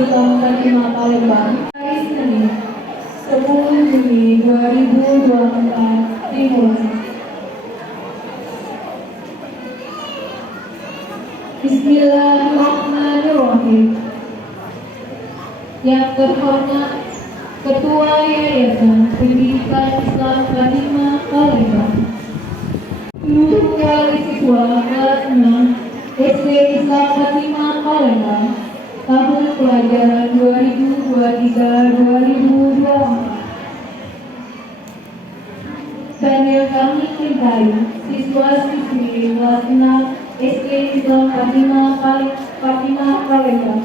Islam Fatima Palembang hari Senin 10 Juni 2024 dimulai. Bismillahirrahmanirrahim. Yang terhormat Ketua Yayasan Pendidikan Islam Fatima Palembang, seluruh wali siswa kelas 6 SD Islam Fatima Palembang tahun pelajaran 2023-2024, dan yang kami cintai siswa-siswi kelas 6 SD Islam Fatima Palembang.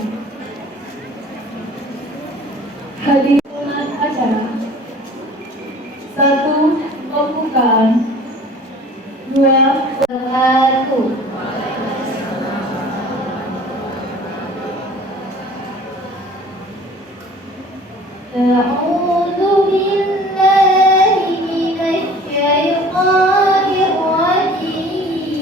Hadirin acara 1. Pembukaan 2. Salatu. A'udzu billahi minasy syaithanir rajim.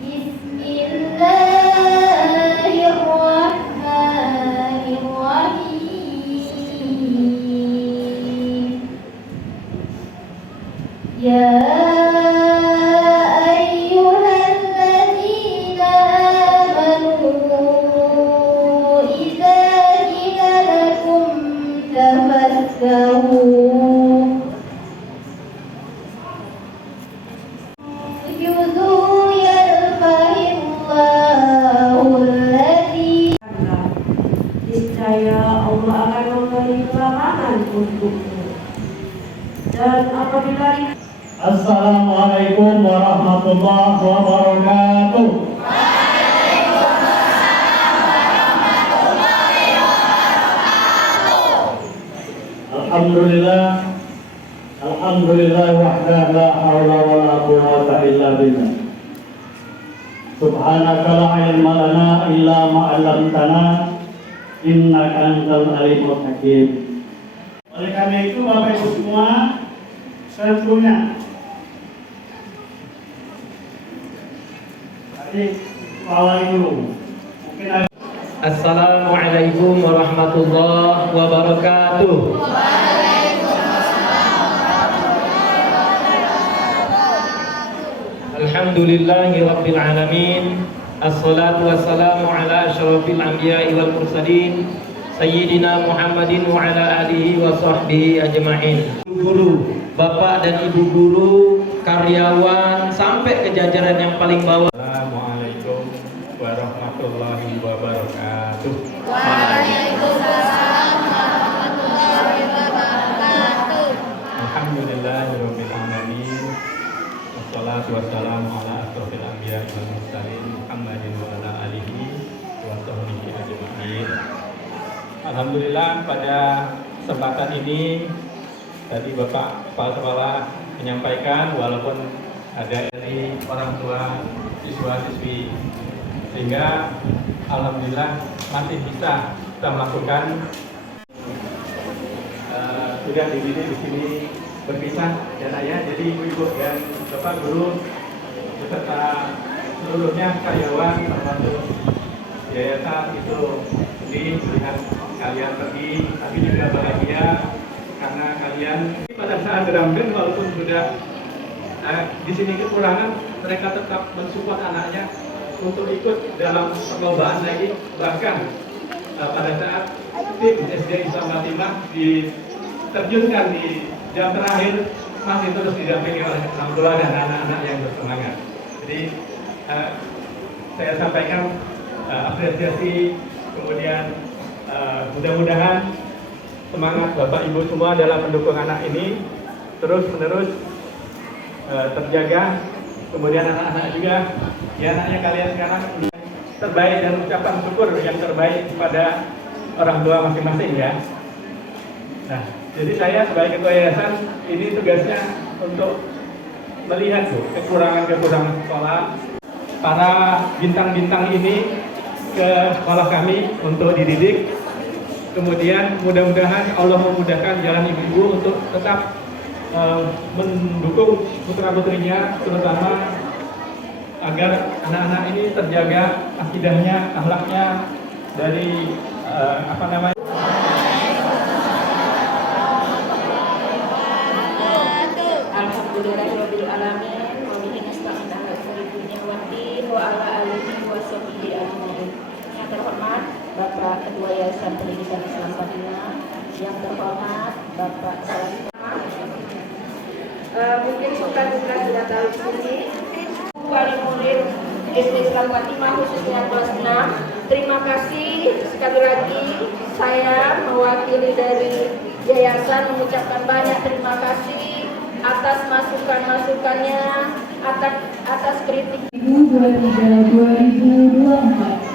Bismillahirrahmanirrahim. Ya ayyuhalladzina amanu idza qila lakum tafassahu niscaya Allah akan memberi kelancaran untukmu. Dan apabila Assalamualaikum warahmatullahi wabarakatuh. Alhamdulillah wahdahu la haula wala quwwata illa billah. Subhanaka la ilma lana illa ma 'allamtana innaka antal alimul hakim. Oleh karena itu Bapak Ibu semua, sebelumnya awali dulu. Mungkin ada. Assalamualaikum warahmatullahi wabarakatuh. Alhamdulillahi rabbil alamin. Assalatu wassalamu ala asyrafil anbiya'i wal mursalin Sayyidina Muhammadin wa ala alihi wa sahbihi ajma'in. Guru, Bapak dan Ibu guru, karyawan, sampai ke jajaran yang paling bawah. Assalamualaikum warahmatullahi wabarakatuh. Waalaikumsalam warahmatullahi wabarakatuh. Alhamdulillahirabbil alamin. Wassalatu wassalamu ala asyrofil anbiya'i wal mursalin Muhammadin wa ala alihi wa sahbihi ajma'in. Alhamdulillah, pada kesempatan ini tadi Bapak Kepala Sekolah menyampaikan walaupun ada dari orang tua siswa-siswi, sehingga alhamdulillah masih bisa kita melakukan sudah dididik di sini berpisah dan ayah, jadi ibu dan bapak guru beserta seluruhnya karyawan termasuk yayasan itu sedih melihat kalian pergi, tapi juga bahagia karena kalian pada saat Ramadan walaupun sudah di sini kekurangan, mereka tetap mensupport anaknya untuk ikut dalam perlombaan lagi. Bahkan pada saat tim SD Islam Fatimah diterjunkan di jam terakhir masih terus didampingi oleh orang tua dan anak-anak yang bersemangat. Jadi saya sampaikan apresiasi, kemudian mudah-mudahan semangat Bapak Ibu semua dalam mendukung anak ini terus-menerus terjaga. Kemudian anak-anak juga, ya anaknya kalian sekarang terbaik, dan ucapan syukur yang terbaik kepada orang tua masing-masing ya. Nah, jadi saya sebagai ketua yayasan ini tugasnya untuk melihat kekurangan-kekurangan sekolah, para bintang-bintang ini ke sekolah kami untuk dididik. Kemudian mudah-mudahan Allah memudahkan jalan ibu-ibu untuk tetap mendukung putra-putrinya, terutama agar anak-anak ini terjaga akidahnya, akhlaknya, dari apa namanya? Alhamdulillahirabbil alamin wa bihi nasta'in ala umuri dunya waddin wa ala alihi wa sahbihi ajmain. Yang terhormat Bapak Ketua Yayasan Pendidikan Islam Madinah, yang terhormat Bapak Salam. Mungkin suka juga sudah tahu di sini. Wali murid SD Islam Fatimah khususnya kelas 6. Terima kasih sekali lagi, saya mewakili dari yayasan mengucapkan banyak terima kasih atas masukan-masukannya, atas kritik. 2023-2024.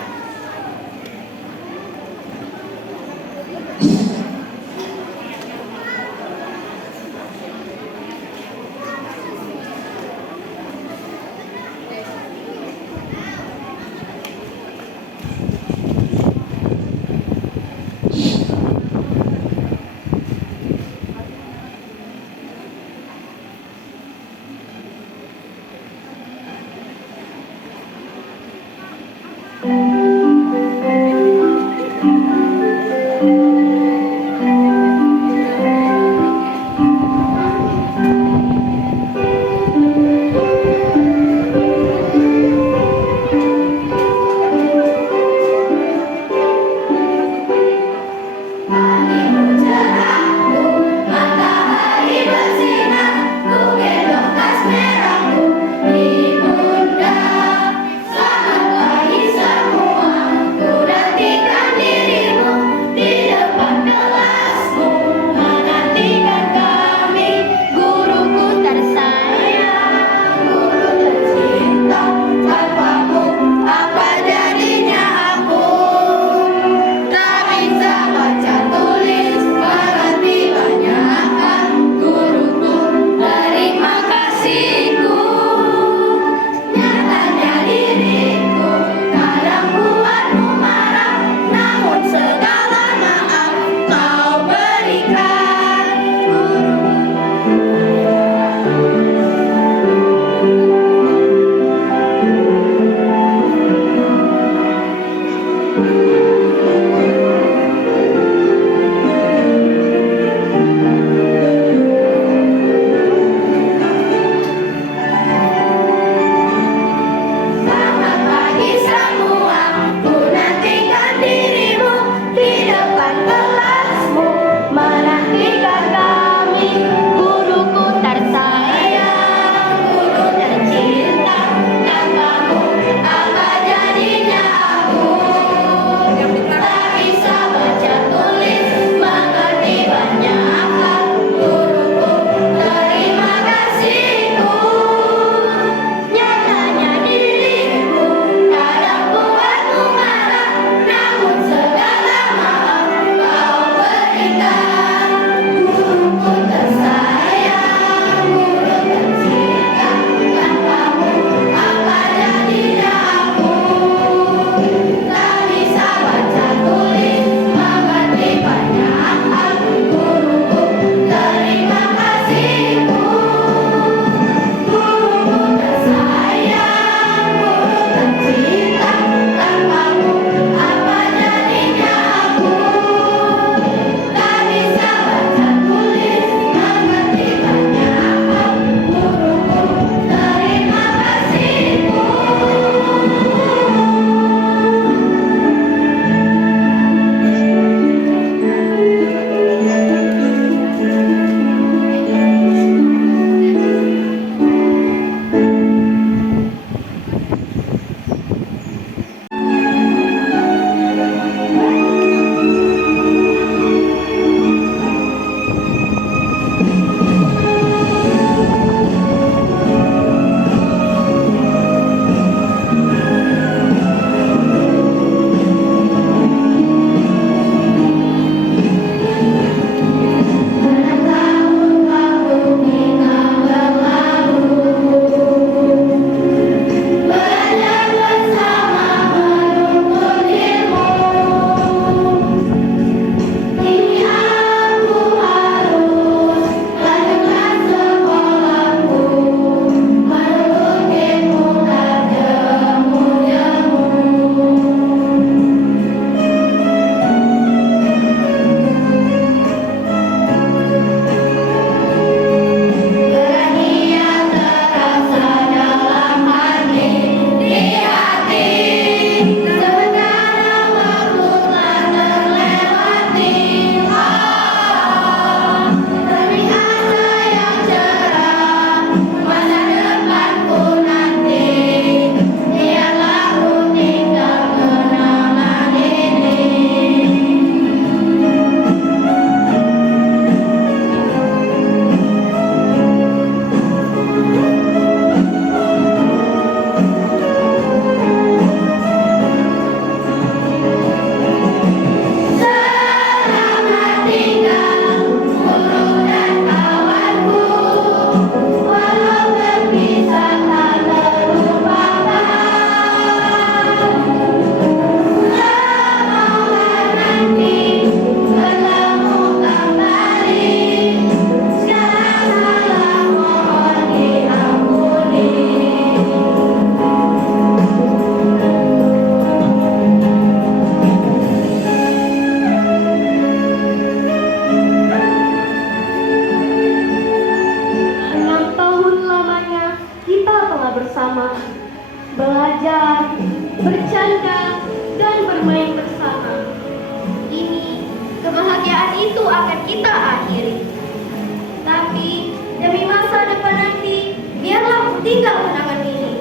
kita akhiri. Tapi demi masa depan nanti, biarlah tinggal kenangan ini.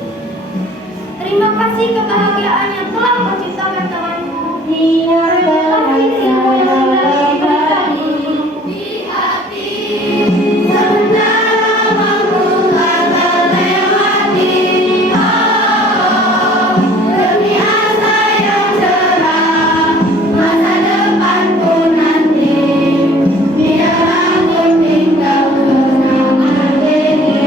Terima kasih kebahagiaan yang telah kau ciptakan tanganku. Terima kasih ilmu yang telah diberikanmu. Di hati sementara mampu terlewati. Oh, demi asa yang cerah, masa depanku nanti. Biarlah ku tinggal kenangan ini.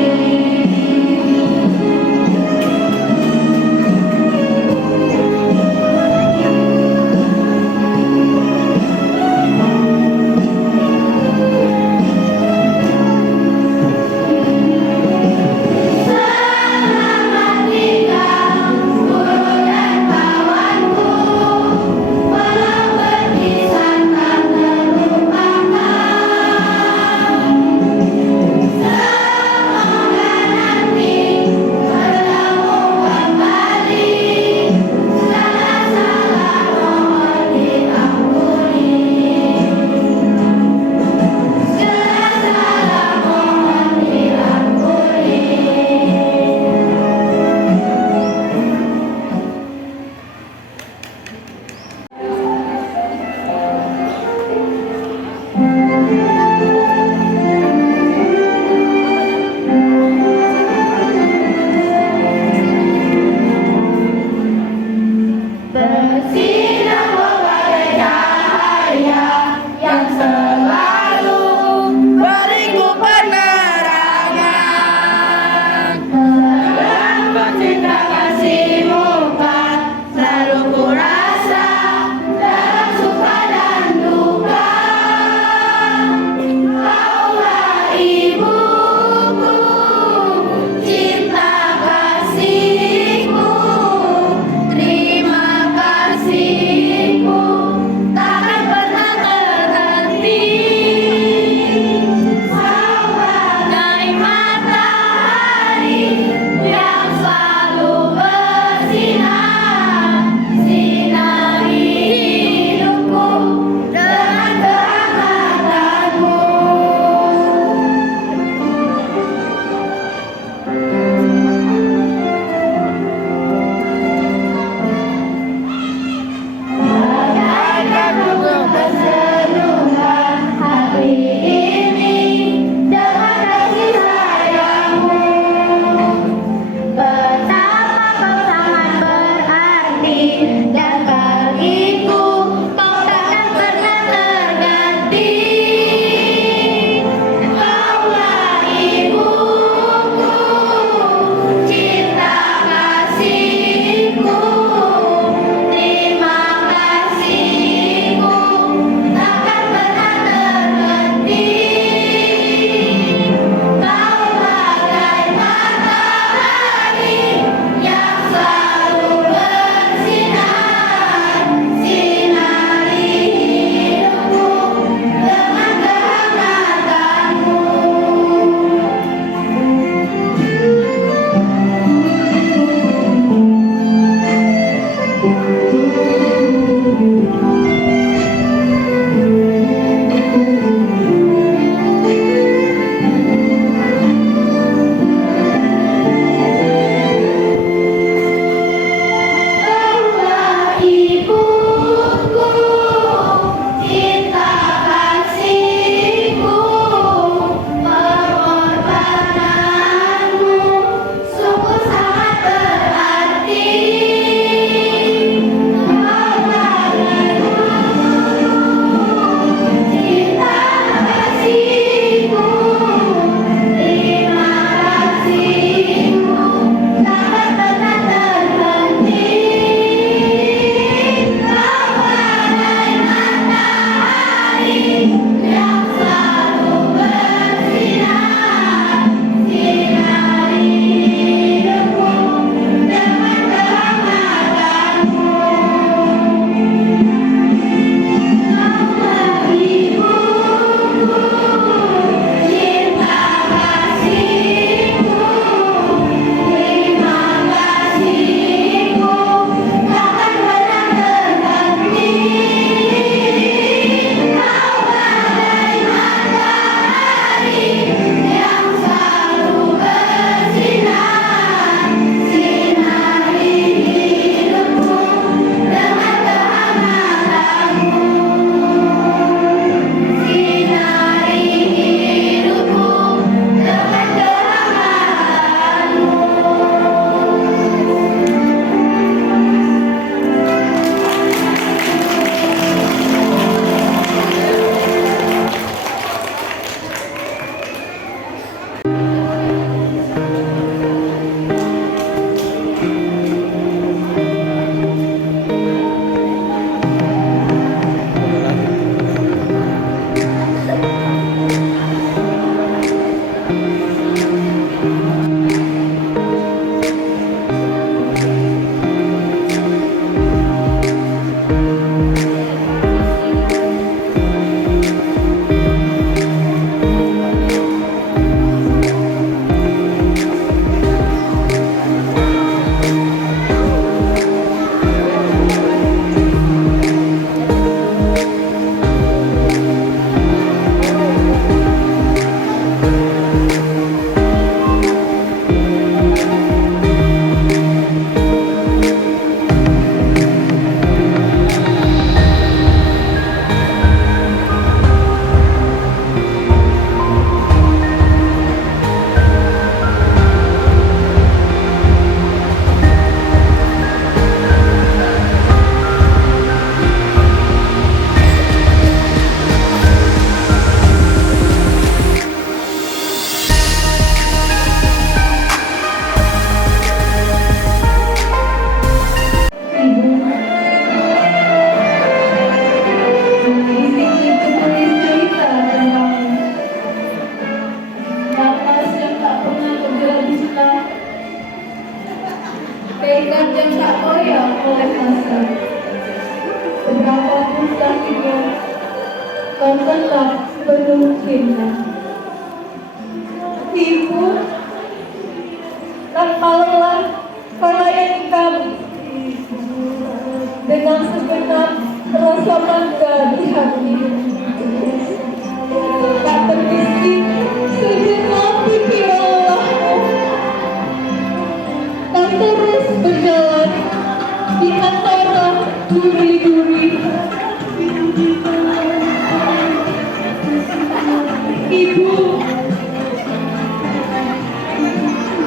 Ibu,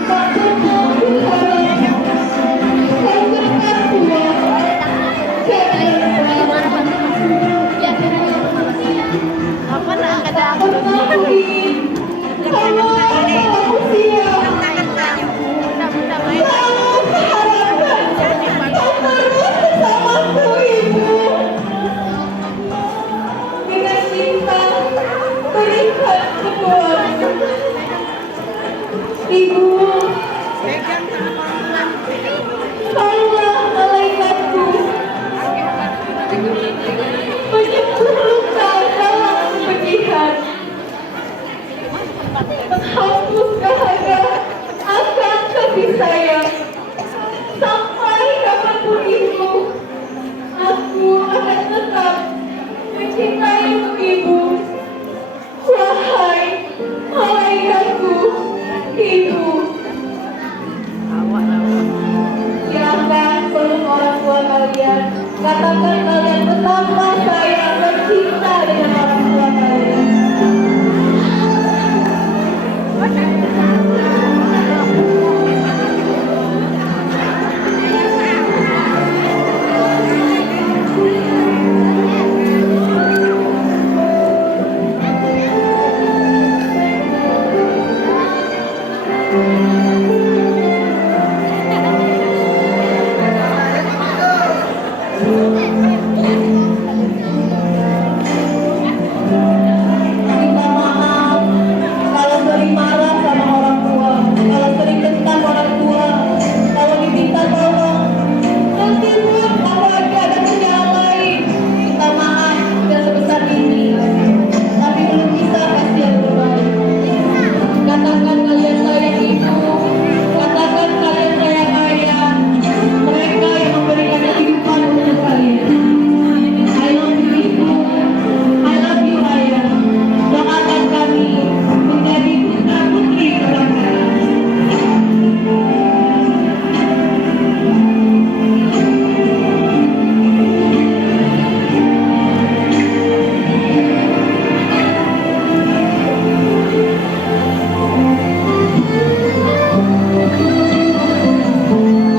tak pernah kuharap kau cepat tua karena pernah ku ingin kalau aku siap selalu kuharapkan kau terus bersamaku Ibu. Dengan cinta berikan kekuatan Ibu, tolonglah malaikatku menyembuh luka dalam kepedihan, menghapus dahaga akan kasih sayang. Sampai kapanpun Ibu, aku akan tetap mencintaimu Ibu. Wahai malaikatku Ibu, silakan peluk orang tua kalian. Katakan kalian betapa saya bercinta dengan orang tua kalian. Minta maaf kalau sering marah sama orang tua, kalau sering tentang orang tua, kalau diminta tolong. Meskipun apalagi ada kerjaan lain, minta maaf tidak sebesar ini, tapi belum bisa kasih yang terbaik. Katakan kalian sayang Ibu, katakan kalian sayang ayah, mereka yang memberikan kehidupan untuk kalian. I love you Ibu, I love you ayah. Doakan kami menjadi putra putri terbaik.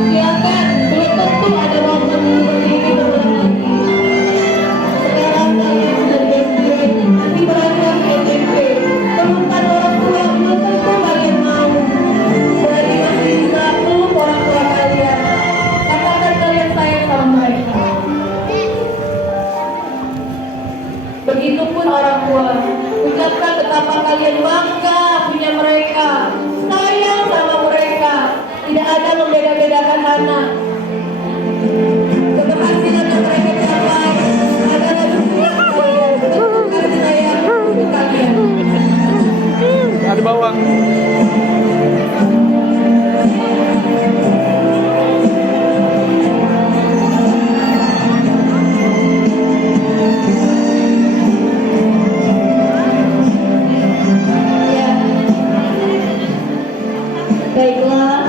Silakan, belum tentu ada waktu seperti ini terulang lagi. Sekarang kalian sudah graduate, nanti beranjak ke SMP. Pelukan orang tua belum tentu kalian mau. Berarti masih bisa peluk orang tua kalian. Katakan kalian sayang sama mereka. Begitupun orang tua, ucapkan betapa kalian bangga punya mereka, sayang sama mereka. Tidak ada membeda-bedakan anak. Keberhasilan yang mereka capai adalah dukungan kalian, bentuk kasih sayang untuk kalian. Ada bawang. Ya. Baiklah,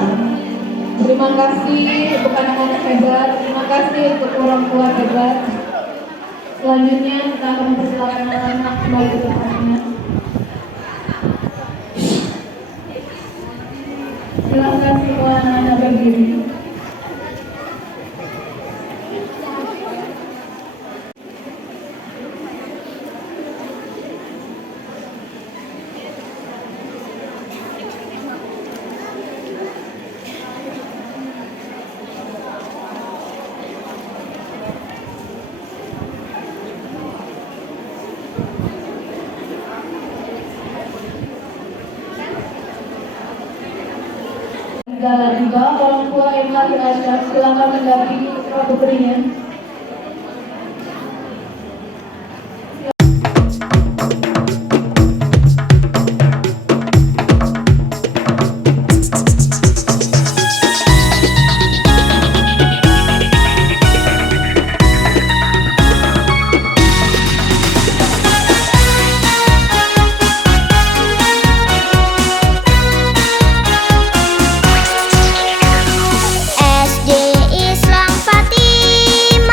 terima kasih untuk anak-anak hebat, terima kasih untuk orang tua hebat. Selanjutnya kita akan mempersilakan anak-anak kembali ke tempatnya. Silakan semua anak-anak berdiri. Segala juga orang tua yang lahir Asyaf, silakan mendampingi putra putrinya. SD Islam Fatimah.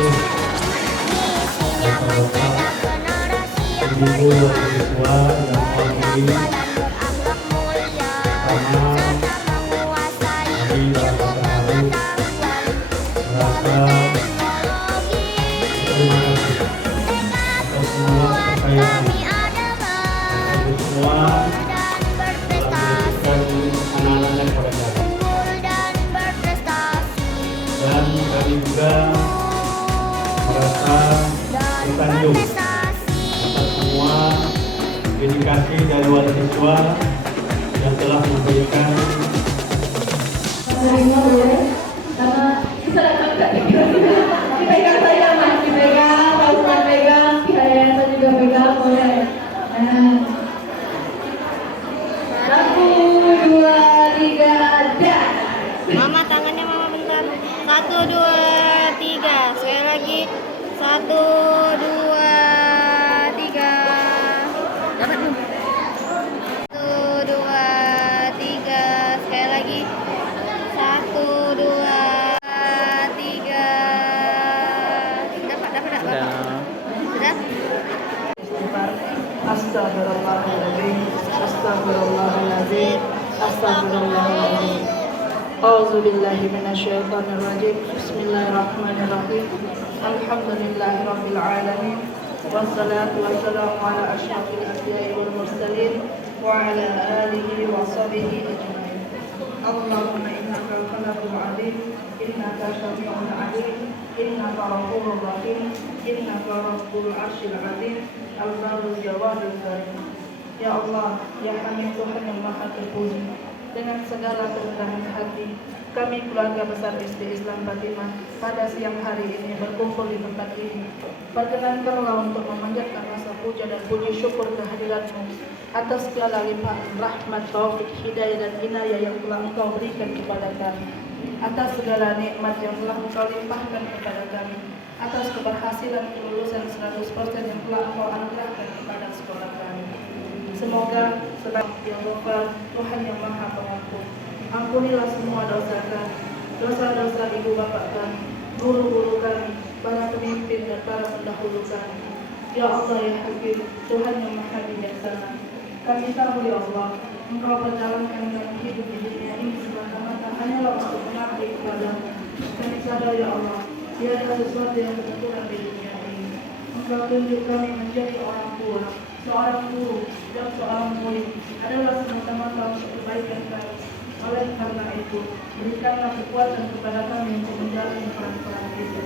wabarakatuh. Ibu siswa yang kami sama hari dalam terharu merasa terima kasih atas semua kepercayaan ibu semua dalam mendidikan anak-anak kepada kami, dan kami juga merasa tersanjung atas semua dedikasi dari wali siswa yang telah memberikan Menerima boleh, karena bisa datang dipegang saja mas, dipegang, Pak Ustaz pegang, pihak yayasan juga pegang boleh. Satu, dua, tiga, dah. Mama tangannya mama bentar. 1, 2, 3. Sekali lagi. 1, 2, 3. Dapat belum? 1, 2, 3. Sekali lagi. 1, 2, 3. Dapat. Sudah? Astagfirullahaladzim, astagfirullahaladzim, astagfirullahaladzim. A'udzubillahi minasyaitonirrajim. Bismillahirrahmanirrahim. Alhamdulillahirabbil alamin. Wassalatu wassalamu ala asyrafil anbiya'i wal mursalin wa ala alihi wa sahbihi ajma'in. Allahumma innaka al-khalaqul alim, innaka syafi'un alim, innaka ghafurur rahim, innaka rabbul arsyil azim, al-barul jawadul karim. Ya Allah, ya Hamid, Tuhan yang Maha Terpuji, dengan segala kerendahan hati, kami keluarga besar SD Islam Fatimah pada siang hari ini berkumpul di tempat ini. Perkenankanlah untuk memanjatkan rasa puja dan puji syukur kehadiratmu atas segala limpahan rahmat, taufik, hidayah dan inayah yang telah Engkau berikan kepada kami, atas segala nikmat yang telah Engkau limpahkan kepada kami, atas keberhasilan kelulusan 100% yang telah Engkau anugerahkan kepada sekolah kami. Semoga sebagai yang Ghafar, Tuhan yang Maha Pengampun, ampunilah semua dosa kami, dosa-dosa ibu bapak kami, guru-guru kami, para pemimpin dan para pendahulu kami. Ya Allah ya Hakim, Tuhan yang Maha Bijaksana, kami tahu ya Allah, Engkau perjalankan kami hidup di dunia ini semata-mata hanyalah untuk mengabdi kepadamu. Kami sadar ya Allah, tiada sesuatu yang kebetulan di dunia ini. Engkau tunjuk kami menjadi orang tua, seorang guru, dan seorang murid adalah semata-mata untuk kebaikan kami. Oleh karena itu, berikanlah kekuatan kepada kami untuk menjalani peran-peran itu.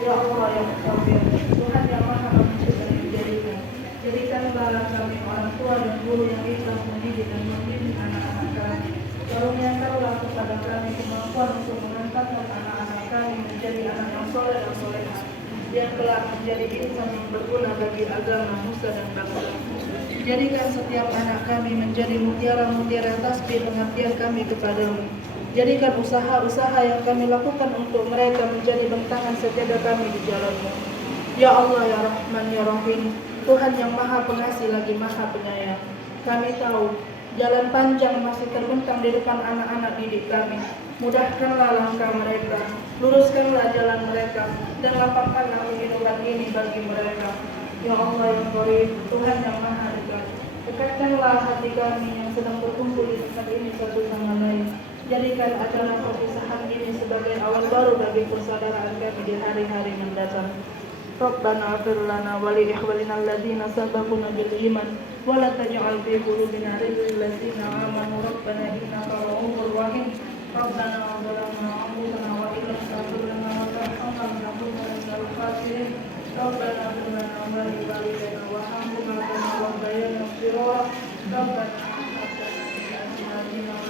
Ya Allah yang Mutabir, Tuhan yang Maha Mengampuni dan menjadikan, jadikanlah kami orang tua dan guru yang ikhlas mendidik dan membimbing anak-anak kami. Karuniakanlah kepada kami kemampuan untuk mengantarkan anak-anak kami menjadi anak yang soleh dan solehah, yang kelak menjadi insan yang berguna bagi agama, nusa dan bangsa. Jadikan setiap anak kami menjadi mutiara-mutiara tasbih pengabdian kami kepadamu. Jadikan usaha-usaha yang kami lakukan untuk mereka menjadi bentangan sejadah kami di jalanmu. Ya Allah ya Rahman ya Rahim, Tuhan yang Maha Pengasih lagi Maha Penyayang. Kami tahu jalan panjang masih terbentang di depan anak-anak didik kami. Mudahkanlah langkah mereka, luruskanlah jalan mereka, dan lapangkanlah kehidupan ini bagi mereka. Ya Allah yang Qarib, Tuhan yang Maha Dekat, dekatkanlah hati kami yang sedang berkumpul di tempat ini satu sama lain. Jadikan acara perpisahan ini sebagai awal baru bagi persaudaraan kami di hari-hari mendatang. Rabbana ighfir lana wa li ikhwanina alladhina sabaquna bil iman wa la taj'al fi qulubina ghillan lil ladzina amanu rabbana innaka ra'ufur rahim. Rabbana zalamna anfusana wa in lam taghfir lana wa tarhamna lanakunanna minal khasirin. Rabbana ighfir lana wa li walidayna warhamhuma kama rabbayana shaghira. Rabbana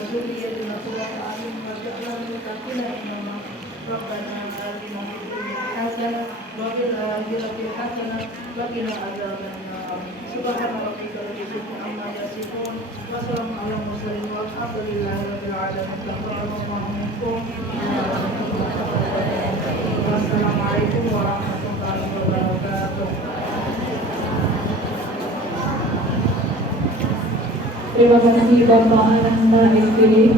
وذريتنا قرة أعين واجعلنا للمتقين إماما. ربنا آتنا في الدنيا حسنة وفي الآخرة حسنة وقنا عذاب النار. سبحان ربك رب العزة عما يصفون وسلام على المرسلين والحمد لله رب العالمين. تقبل الله منكم. والسلام عليكم ورحمة الله وبركاته. Terima kasih Bapak Ananda SPD.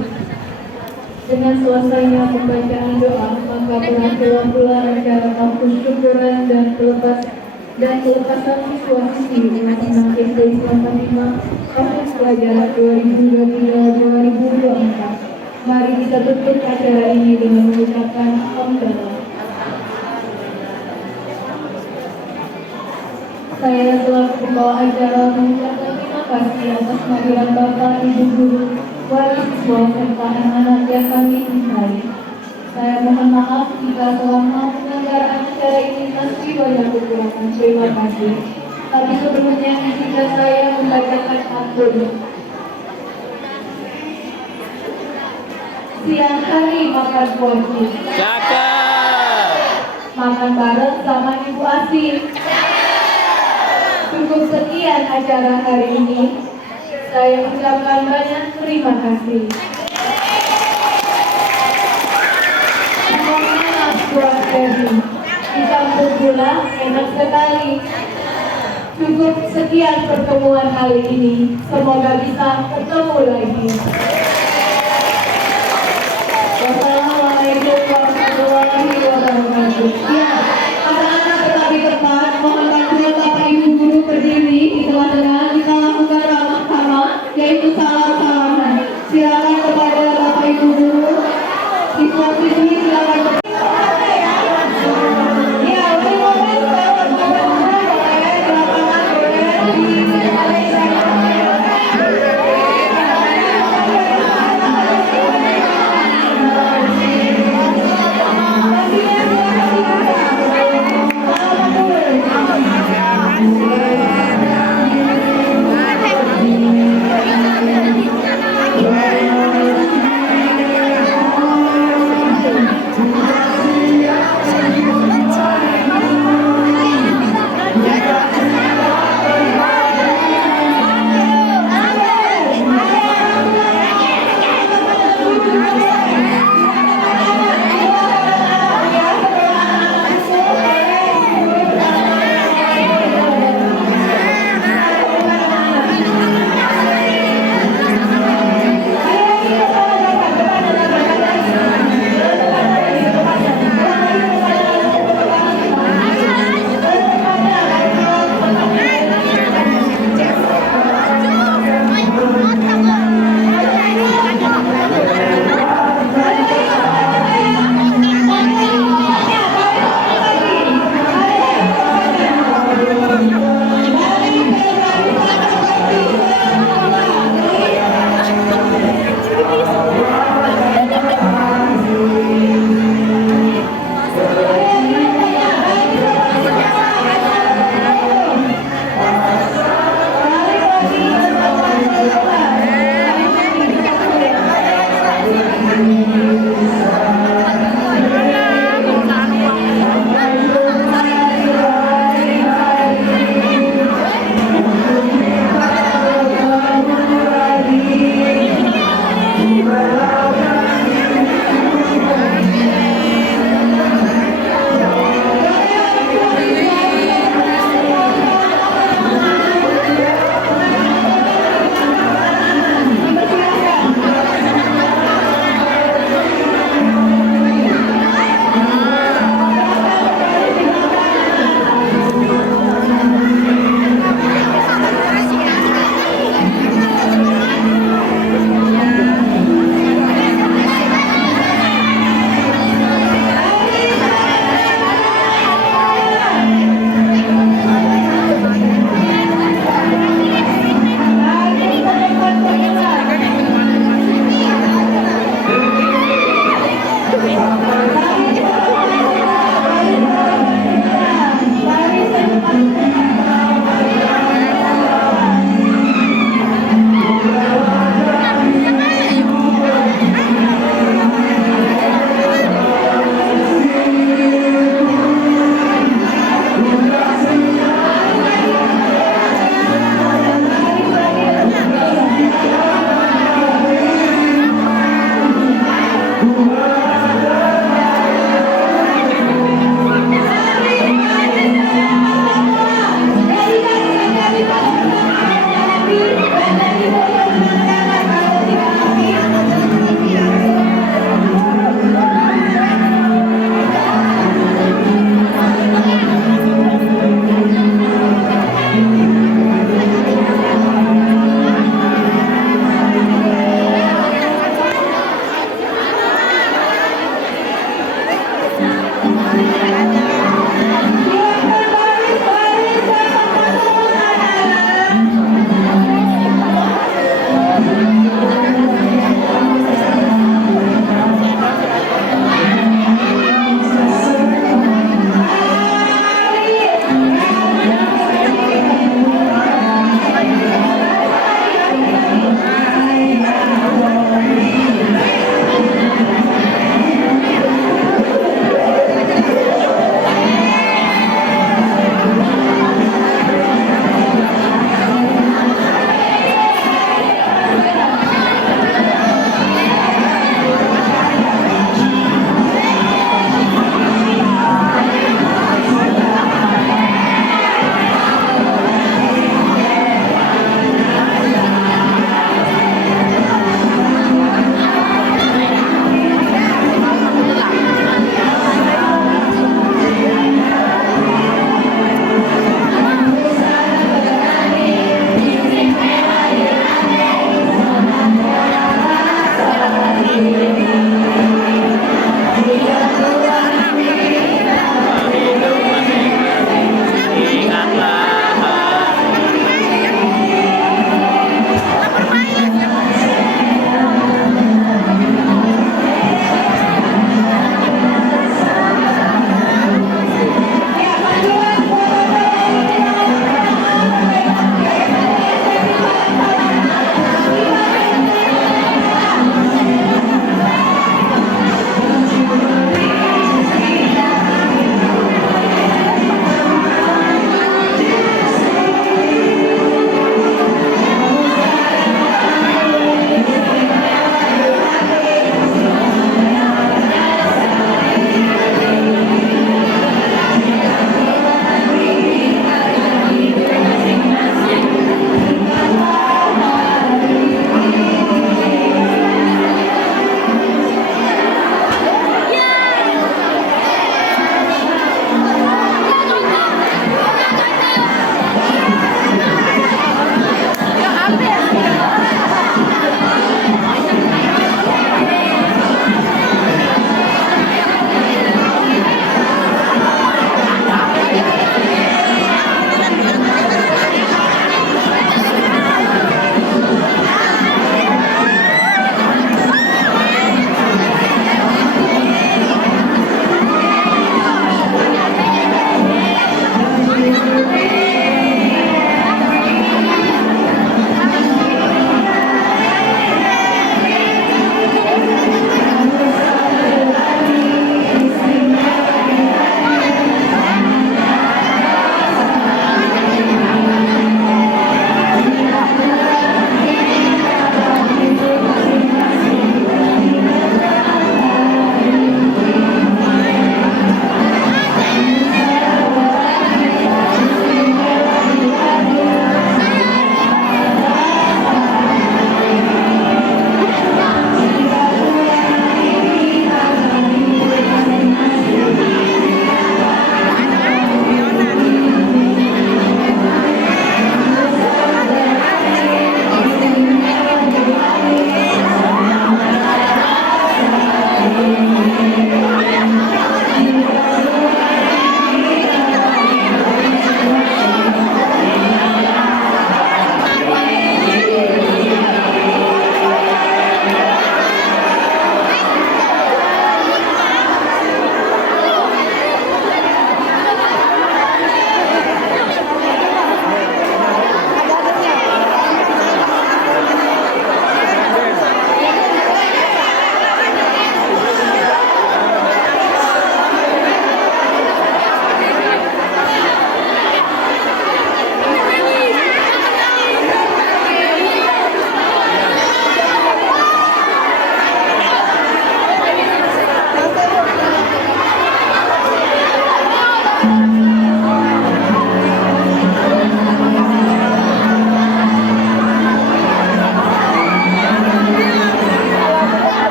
Dengan selesainya pembacaan doa, keterampilan acara kampus syukuran dan pelepasan siswa-siswi Masnah SD Islam Fatimah kampus pelajaran 2023-2024. Mari kita tutup acara ini dengan mengucapkan hamdalah. Saya selaku pembawa acara mengucapkan terima kasih atas kehadiran Bapak, Ibu Guru, wali siswa, serta anak-anak yang kami cintai. Saya mohon maaf jika selama penyelenggaraan acara ini masih banyak kekurangan. Terima kasih. Tapi sebelumnya izinkan saya membacakan akun. Siang hari makan kuoci. Makan bareng sama Ibu Asi. Cukup sekian acara hari ini. Saya ucapkan banyak terima kasih. Mohon maaf buat Devi. Dicampur gula enak sekali. Cukup sekian pertemuan kali ini. Semoga bisa ketemu lagi. Wassalamualaikum warahmatullahi wabarakatuh. Ya, anak-anak tetap di tempat. Mohon bantuan Bapak Ibu Guru berdiri di tengah-tengah. Kita lakukan ramah tamah, yaitu salam-salaman. Silakan kepada Bapak Ibu Guru. Siswa-siswi silakan. Ya, boleh Bapak Ibu Guru boleh di lapangan boleh di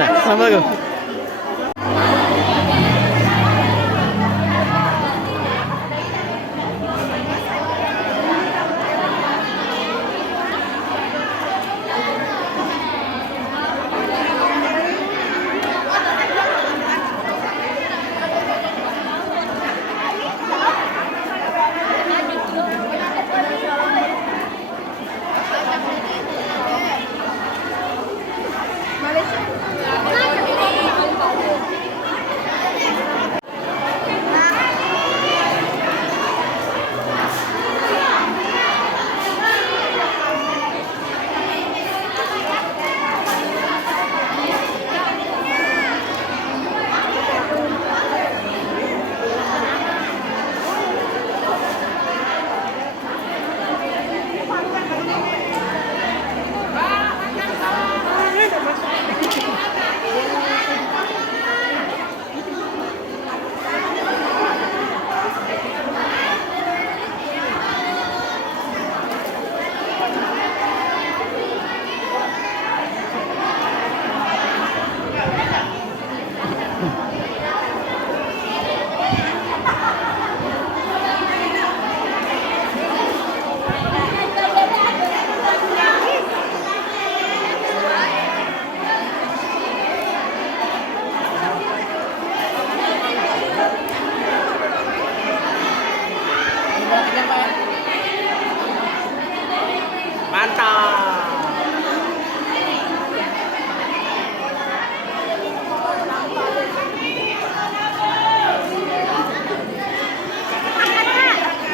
Nah, sama tuh.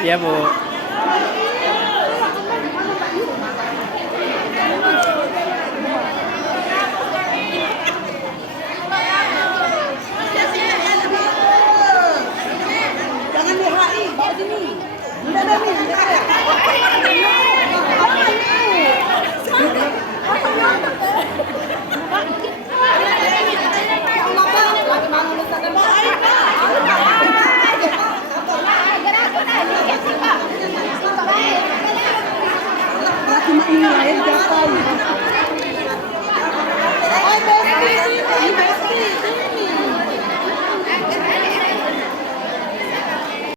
Iya, Bu. Jangan di HI, bawa sini. Udah ada nih. Cuma ini lain gapai. Hai Besti,